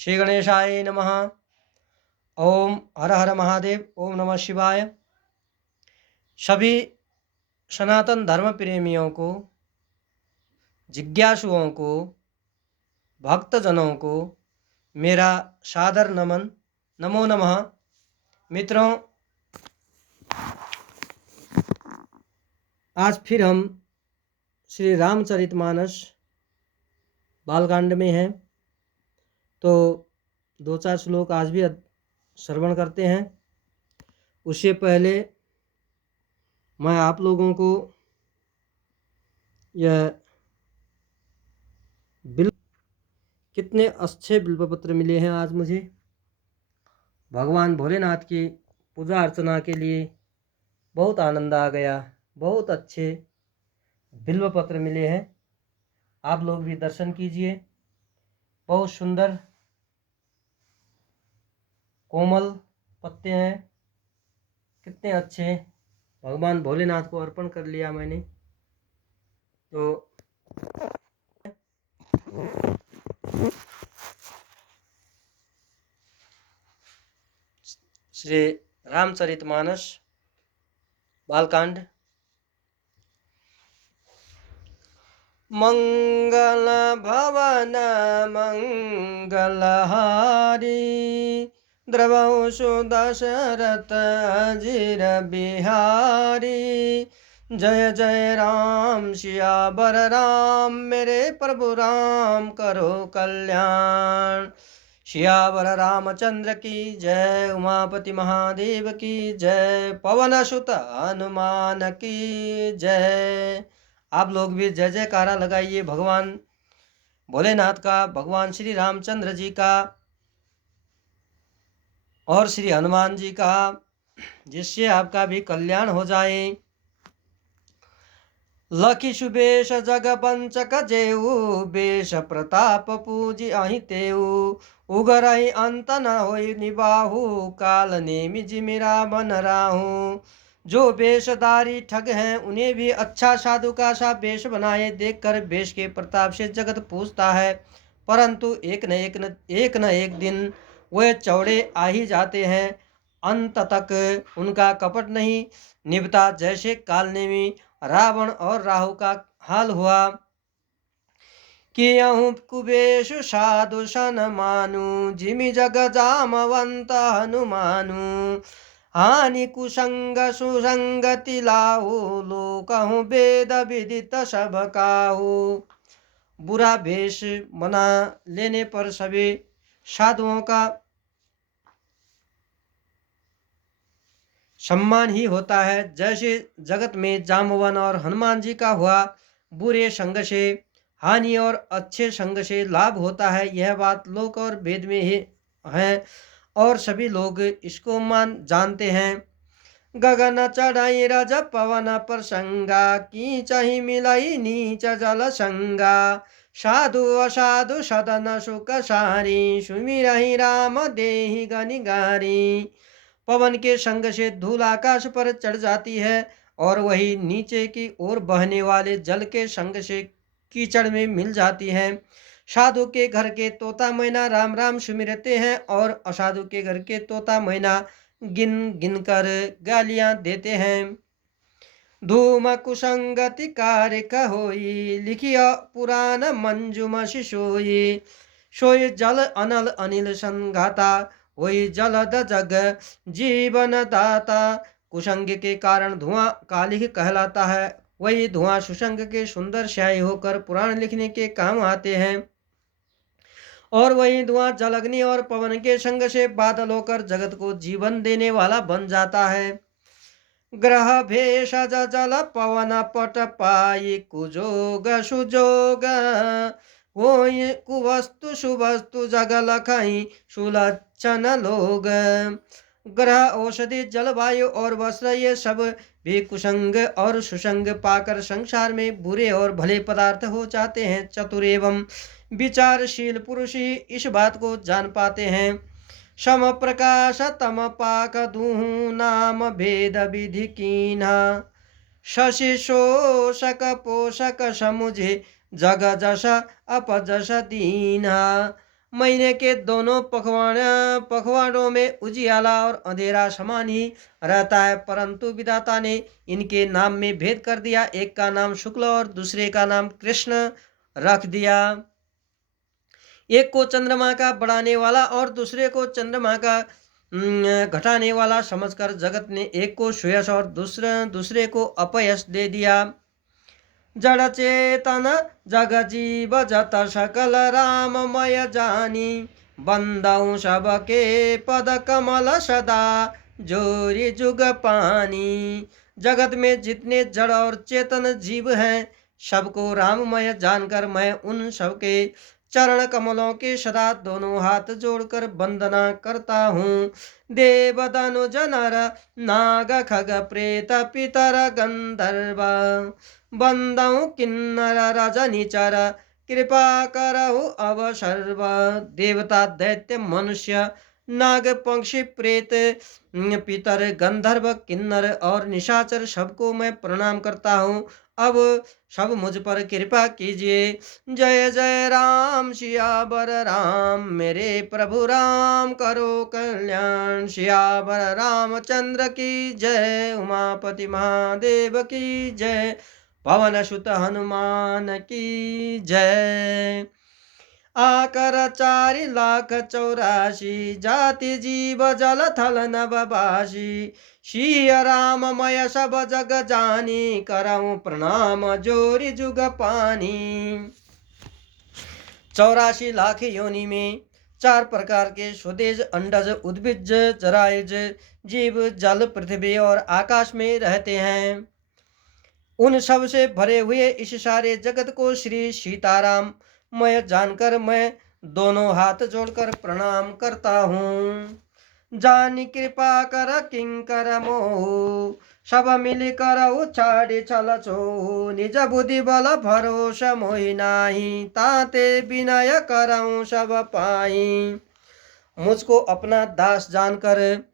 श्री गणेशाय नमः। ओम हर हर महादेव। ओम नमः शिवाय। सभी सनातन धर्म प्रेमियों को, जिज्ञासुओं को, भक्तजनों को मेरा सादर नमन। नमो नमः। मित्रों, आज फिर हम श्री रामचरितमानस बालकांड में हैं, तो दो चार श्लोक आज भी श्रवण करते हैं। उससे पहले मैं आप लोगों को यह कितने अच्छे बिल्वपत्र मिले हैं आज मुझे। भगवान भोलेनाथ की पूजा अर्चना के लिए बहुत आनंद आ गया। बहुत अच्छे बिल्वपत्र मिले हैं। आप लोग भी दर्शन कीजिए। बहुत सुंदर कोमल पत्ते हैं, कितने अच्छे। भगवान भोलेनाथ को अर्पण कर लिया मैंने। तो श्री रामचरितमानस बालकांड। मंगल भवन मंगलहारी, द्रवंशु दशरथ अजिर बिहारी। जय जय राम सियावर राम, मेरे प्रभु राम करो कल्याण। सियावर रामचंद्र की जय, उमापति महादेव की जय, पवन सुत हनुमान की जय। आप लोग भी जय जयकारा लगाइए भगवान भोलेनाथ का, भगवान श्री रामचंद्र जी का और श्री हनुमान जी का, जिससे आपका भी कल्याण हो जाए। लखी सुबेश जग पंचक जेऊ, बेश प्रताप पूजी अहि तेऊ। उगरहि अंत न होई निबाहु, काल नेमि जिमिरा बन राहू। जो वेशधारी ठग हैं उन्हें भी अच्छा साधु का सा वेश बनाए देखकर वेश के प्रताप से जगत पूजता है, परंतु एक न एक दिन वे चौड़े आ ही जाते हैं। अंत तक उनका कपट नहीं निभता, जैसे कालनेमी रावण और राहु का हाल हुआ। कियहु कुबेशु साधु सन मानु, जिमि जग जामवंत हनुमानु। हानि कुसंग सुसंगति लाहु, लोकहु वेद विदित सब काहू। बुरा भेष बना लेने पर सभी साधुओं का सम्मान ही होता है, जैसे जगत में जामवन और हनुमान जी का हुआ। बुरे संग से हानि और अच्छे संग से लाभ होता है, यह बात लोक और वेद में ही है और सभी लोग इसको जानते हैं। गगन चढ़ाई रज पवन प्रसंगा, की चही मिलाई नीच जल संगा। साधु असाधु सदन सुख सारी, सुमिरहि राम देहि गनिगारी। पवन के संग से धूल आकाश पर चढ़ जाती है और वही नीचे की ओर बहने वाले जल के संग से कीचड़ में मिल जाती है। साधु के घर के तोता मैना राम राम सुमिरते हैं और असाधु के घर के तोता मैना गिन गिन कर गालियां देते हैं। धूम कुसंगति कारक होई, लिखिया पुराण मंजुम शिशोई। सोई जल अनल अनिल संघाता, वही जलद जग जीवन दाता। कुसंग के कारण धुआं कालिह कहलाता है, वही धुआं सुसंग के सुंदर स्याही होकर पुराण लिखने के काम आते हैं। और वही धुआं जल अग्नि और पवन के संग से बादल होकर जगत को जीवन देने वाला बन जाता है। ग्रह भेषज जल पवन पट पाई, कुजोग सुजोग होई कुवस्तु सुवस्तु जग लखई सुलक्षण लोग। ग्रह औषधि जलवायु और वस्त्र ये सब भी कुसंग और सुसंग पाकर संसार में बुरे और भले पदार्थ हो जाते हैं। चतुर एवं विचारशील पुरुष ही इस बात को जान पाते हैं। सम प्रकाश तम पाक दूहु, नाम भेद विधि कीन्हा। शशि शोषक पोषक समुझे, जग जस अपजस दीन्हा। महीने के दोनों पखवाड़ों में उजियाला और अंधेरा समान ही रहता है, परंतु विधाता ने इनके नाम में भेद कर दिया। एक का नाम शुक्ल और दूसरे का नाम कृष्ण रख दिया। एक को चंद्रमा का बढ़ाने वाला और दूसरे को चंद्रमा का घटाने वाला समझकर जगत ने एक को सुयश और दूसरे को अपयश दे दिया। जड़ चेतन जग जीव जत सकल राममय जानी, बंदऊ सबके पद कमल सदा जोरी जुग पानी। जगत में जितने जड़ और चेतन जीव हैं, सबको राममय जानकर मैं उन सबके चरण कमलों के सदा दोनों हाथ जोड़कर वंदना करता हूँ। देव दानु जनर नाग खग प्रेत पितर गंधर्व, बंदऊ किन्नर रजनीचर कृपा करहु अब सर्व। देवता दैत्य मनुष्य नाग पक्षी प्रेत पितर गंधर्व किन्नर और निशाचर सबको मैं प्रणाम करता हूँ। अब सब मुझ पर कृपा कीजिए। जय जय राम सियावर राम, मेरे प्रभु राम करो कल्याण। सियावर रामचंद्र की जय, उमापति महादेव की जय, पवन सुत हनुमान की जय। आकर 4,84,00,000 जाति जीव जल थल नभवासी, सिय राममय सब जग जानी, करऊं प्रणाम जोरी जुग पानी। 84 लाख योनि में 4 प्रकार के स्वदेज अंडज उद्भिज जरायुज जीव जल पृथ्वी और आकाश में रहते हैं। उन सब से भरे हुए इस सारे जगत को श्री सीताराम मैं जानकर मैं दोनों हाथ जोड़कर प्रणाम करता हूँ। जानी कृपा कर किंकर मोह, सब मिल कर छाड़ी छल छो, निज बुद्धि बल भरोसा मोहि नाही, ताते विनय करऊं सब पाई। मुझको अपना दास जानकर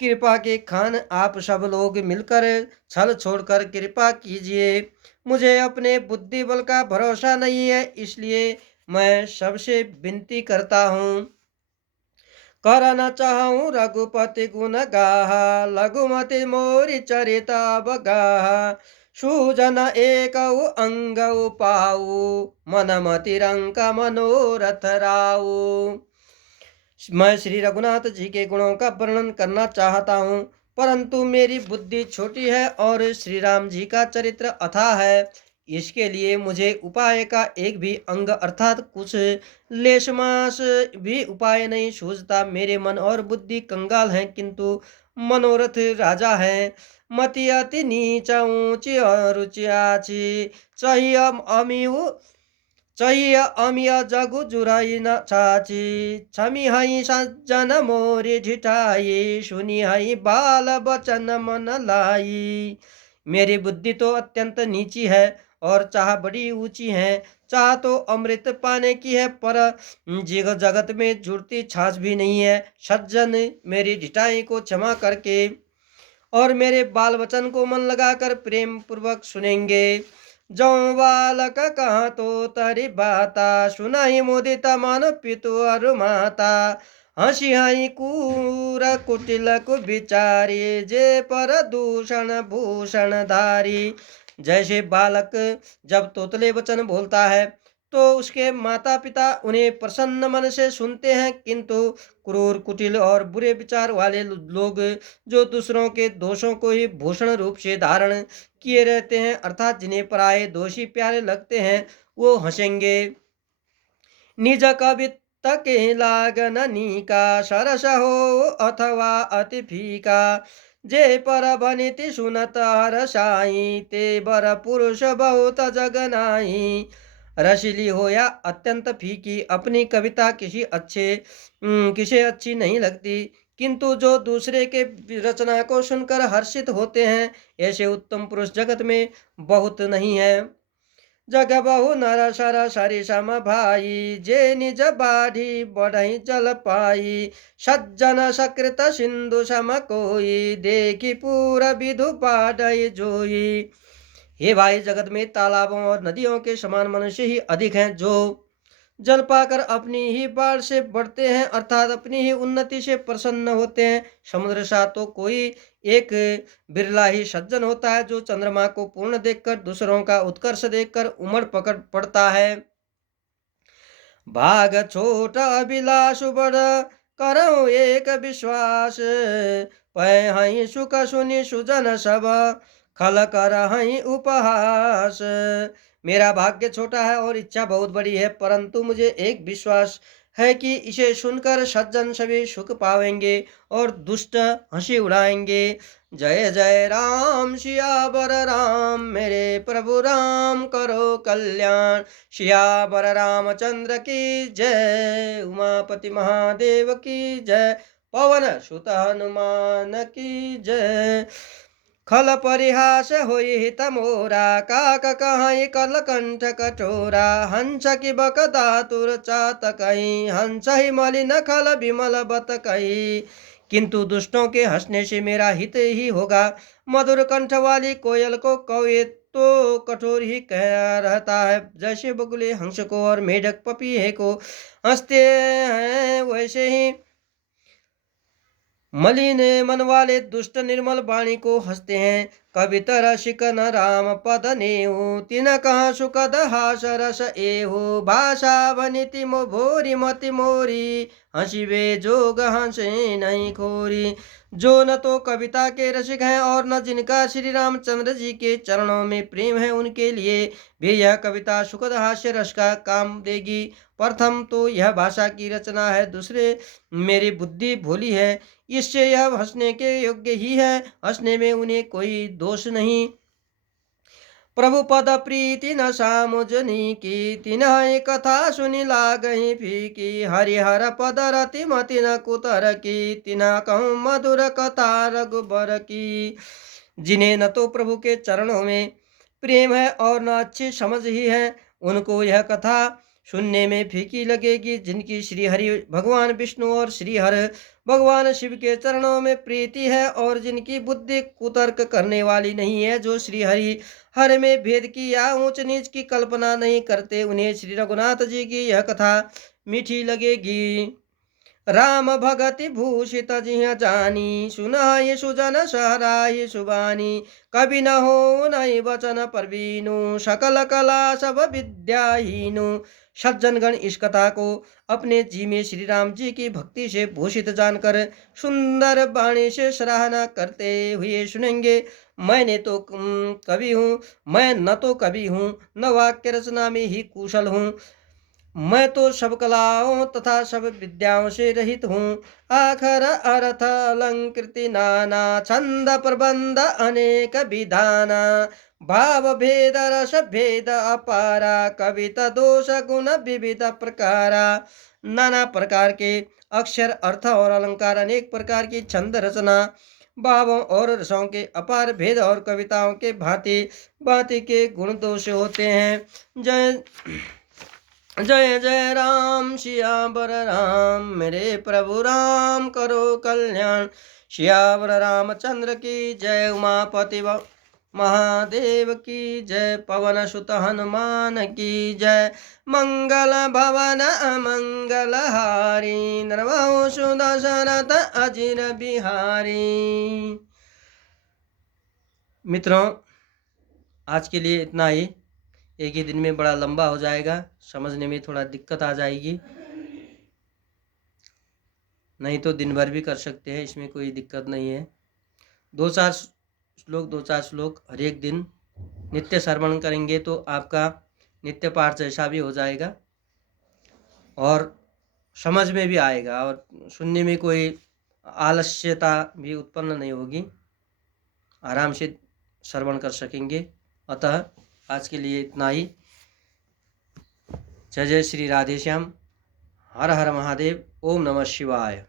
कृपा के खान आप सब लोग मिलकर छल छोड़कर कृपा कीजिए। मुझे अपने बुद्धि बल का भरोसा नहीं है, इसलिए मैं सबसे विनती करता हूँ। कर न चाहूँ रघुपति गुण गाहा, लघुमति मोरी चरित बगाहा, सुजन एक अंग पाऊ, मन मति रंग मनोरथ राऊ। मैं श्री रघुनाथ जी के गुणों का वर्णन करना चाहता हूँ, परंतु मेरी बुद्धि छोटी है और श्री राम जी का चरित्र अथाह है। इसके लिए मुझे उपाय का एक भी अंग अर्थात कुछ लेशमास भी उपाय नहीं सूझता। मेरे मन और बुद्धि कंगाल हैं, किंतु मनोरथ राजा है। मति अति नीच ऊंची और रुचि आची, चाहिए अमीऊ चाहिए अमिय जगु जुराई न छाची, छमी हई सज्जन मोरे ढिठाई, सुनी हई बाल बचन मन लाई। मेरी बुद्धि तो अत्यंत नीची है और चाह बड़ी ऊंची है। चाह तो अमृत पाने की है, पर जगत में जुड़ती छाछ भी नहीं है। सज्जन मेरी ढिठाई को क्षमा करके और मेरे बाल वचन को मन लगाकर प्रेम पूर्वक सुनेंगे। जो बालक कहाँ तो तरी बाता, सुनाई मुदित मन पितु अरु माता, हंसी हई कूर कुटिल को बिचारी, जे पर दूषण भूषण धारी। जैसे बालक जब तोतले वचन बोलता है तो उसके माता पिता उन्हें प्रसन्न मन से सुनते हैं, किंतु क्रूर कुटिल और बुरे विचार वाले लोग जो दूसरों के दोषों को ही भूषण रूप से धारण किए रहते हैं, अर्थात जिन्हें पराये दोषी प्यारे लगते हैं, वो हंसेंगे। निज कवित्त के लागन नीका, सरस हो अथवा अति फीका, जे पर बनिति सुनत हरसाई, ते बर पुरुष बहुत जगनाई। रसीली हो या अत्यंत फीकी, अपनी कविता किसी अच्छी नहीं लगती, किंतु जो दूसरे के रचना को सुनकर हर्षित होते हैं, ऐसे उत्तम पुरुष जगत में बहुत नहीं है। जग बहु नर सर सरि सम भाई, जे निज बाढ़ी बढ़ई जल पाई, सज्जन सकृत सिंधु सम कोई, देखी पूर विधु पाडई जोई। हे भाई, जगत में तालाबों और नदियों के समान मनुष्य ही अधिक हैं, जो जल पाकर अपनी ही बाढ़ से बढ़ते हैं, अर्थात अपनी ही उन्नति से प्रसन्न होते हैं। समुद्र सा तो कोई एक बिरला ही सज्जन होता है जो चंद्रमा को पूर्ण देखकर दूसरों का उत्कर्ष देखकर उमड़ पकड़ पड़ता है। भाग छोटा अभिलाष बड़ करो एक विश्वास, पै हई सुख सुनि सुजन सब खल कर हई उपहास। मेरा भाग्य छोटा है और इच्छा बहुत बड़ी है, परंतु मुझे एक विश्वास है कि इसे सुनकर सज्जन सभी सुख पाएंगे और दुष्ट हंसी उड़ाएंगे। जय जय राम सियावर राम, मेरे प्रभु राम करो कल्याण। सियावर रामचंद्र की जय, उमापति महादेव की जय, पवन सुत हनुमान की जय। खल परिहास होई हित मोरा, काक कहाई कलकंठ कठोरा। हंस की बक दातुर चात कही, हंस ही मलिन खल विमल बत कही। किंतु दुष्टों के हंसने से मेरा हित ही होगा। मधुर कंठ वाली कोयल को कौए तो कठोर ही कह रहता है। जैसे बगुले हंस को और मेढक पपीहे को हंसते हैं, वैसे ही मलिन मन वाले दुष्ट निर्मल वाणी को हंसते हैं। कविता रसिक न राम पद नेहु, तिन कहाँ सुखद हास रस एहु। भाषा वनिति मो भोरी मति मोरी, हंसिवे जोग हंसे नहीं खोरी। जो न तो कविता के रसिक हैं और न जिनका श्री रामचंद्र जी के चरणों में प्रेम है, उनके लिए भी यह कविता सुखद हास्य रस का काम देगी। प्रथम तो यह भाषा की रचना है, दूसरे मेरी बुद्धि भोली है, इससे यह हंसने के योग्य ही है। हंसने में उन्हें कोई दोष नहीं। प्रभु पद प्रीति न सामुजनी की, तिन्ह कथा सुनि लागहि फीकी। हरिहर पद रति मति न कुतर की, तिन्ह कहूँ मधुर कथा रघुबर की। जिन्हें न तो प्रभु के चरणों में प्रेम है और न अच्छी समझ ही है, उनको यह कथा सुनने में फीकी लगेगी। जिनकी श्री हरि भगवान विष्णु और श्री हर भगवान शिव के चरणों में प्रीति है और जिनकी बुद्धि कुतर्क करने वाली नहीं है, जो श्री हरि हर में भेद की या ऊंच नीच की कल्पना नहीं करते, उन्हें श्री रघुनाथ जी की यह कथा मीठी लगेगी। राम भगति भूषित जिह जानी, सुनाई सुजन सहराई सुबानी। कवि न हो नहीं वचन परवीनु, सकल कला सब विद्याहीनु। सज्जनगण इस कथा को अपने जी में श्री राम जी की भक्ति से भूषित जानकर सुंदर वाणी से सराहना करते हुए सुनेंगे। मैंने तो कवि हूँ, मैं न तो कवि हूँ न वाक्य रचना में ही कुशल हूँ। मैं तो सब कलाओं तथा सब विद्याओं से रहित हूँ। आखर अर्थ अलंकृति नाना, छंद प्रबंध अनेक विधाना। भाव भेद रस भेद अपारा, कविता दोष गुण विविध प्रकारा। नाना प्रकार के अक्षर अर्थ और अलंकार, अनेक प्रकार की छंद रचना, भावों और रसों के अपार भेद और कविताओं के भांति भांति के गुण दोष होते हैं। जय जय जय राम सियावर राम, मेरे प्रभु राम करो कल्याण। सियावर रामचंद्र की जय, उमापति महादेव की जय, पवन सुत हनुमान की जय। मंगल भवन अमंगल हारी, नरवहु सुदशरथ अजिर बिहारी। मित्रों, आज के लिए इतना ही। एक ही दिन में बड़ा लंबा हो जाएगा, समझने में थोड़ा दिक्कत आ जाएगी, नहीं तो दिन भर भी कर सकते हैं, इसमें कोई दिक्कत नहीं है। 2-4 श्लोक हर एक दिन नित्य श्रवण करेंगे तो आपका नित्य पाठ जैसा भी हो जाएगा और समझ में भी आएगा और सुनने में कोई आलस्यता भी उत्पन्न नहीं होगी, आराम से श्रवण कर सकेंगे। अतः आज के लिए इतना ही। जय जय श्री राधेश्याम। हर हर महादेव। ओम नमः शिवाय।